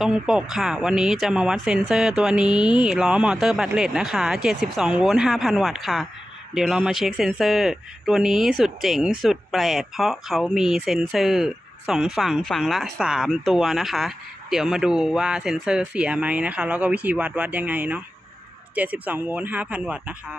ตรงปกค่ะ วันนี้จะมาวัดเซ็นเซอร์ตัวนี้ล้อมอเตอร์บัตเลตนะคะ 72 โวลต์ 5,000 วัตต์ค่ะ เดี๋ยวเรามาเช็คเซ็นเซอร์ ตัวนี้สุดเจ๋งสุดแปลก เพราะเขามีเซ็นเซอร์สองฝั่งฝั่งละ 3 ตัวนะคะ เดี๋ยวมาดูว่าเซ็นเซอร์เสียไหมนะคะ แล้วก็วิธีวัดวัดยังไงเนาะ 72 โวลต์ 5,000 วัตต์นะคะ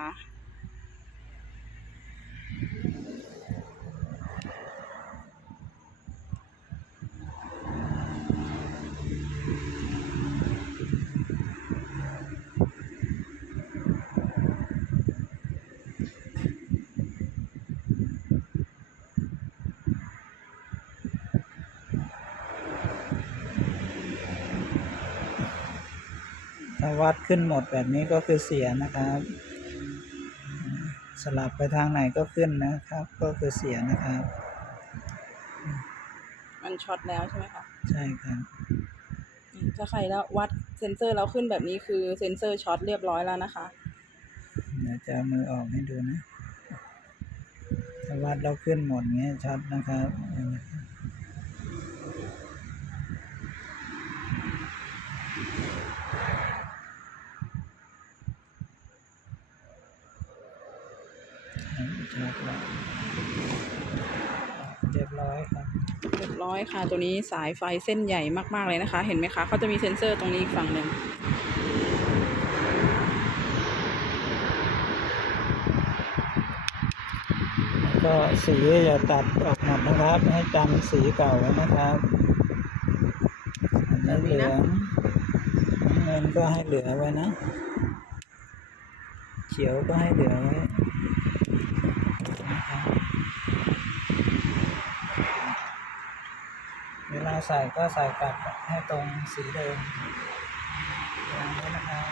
วัดขึ้นหมดแบบนี้ก็คือเสียนะครับ สลับไปทางไหนก็ขึ้นนะครับ ก็คือเสียนะครับ มันช็อตแล้วใช่ไหมคะใช่ครับอืมถ้าใครแล้ววัดเซ็นเซอร์แล้วขึ้นแบบนี้คือเซ็นเซอร์ช็อตเรียบร้อยแล้วนะคะเดี๋ยวจะเอามือออกให้ดูนะถ้าวัดเราขึ้นหมดเงี้ยชัดนะครับชัดแล้ว เรียบร้อยครับเรียบร้อยค่ะ ตัวนี้สายไฟเส้นใหญ่มากๆเลยนะคะ เห็นไหมคะเขาจะมีเซ็นเซอร์ตรงนี้อีกฝั่งหนึ่งแล้วก็สีอย่าตัดออกหมดนะครับ ให้จำสีเก่าไว้นะครับอันนี้เหลืองน้ำเงินก็ให้เหลือไว้นะ เขียวก็ให้เหลือไว้ เวลาใส่ก็ใส่กลับให้ตรงสีเดิมอย่างนี้นะครับ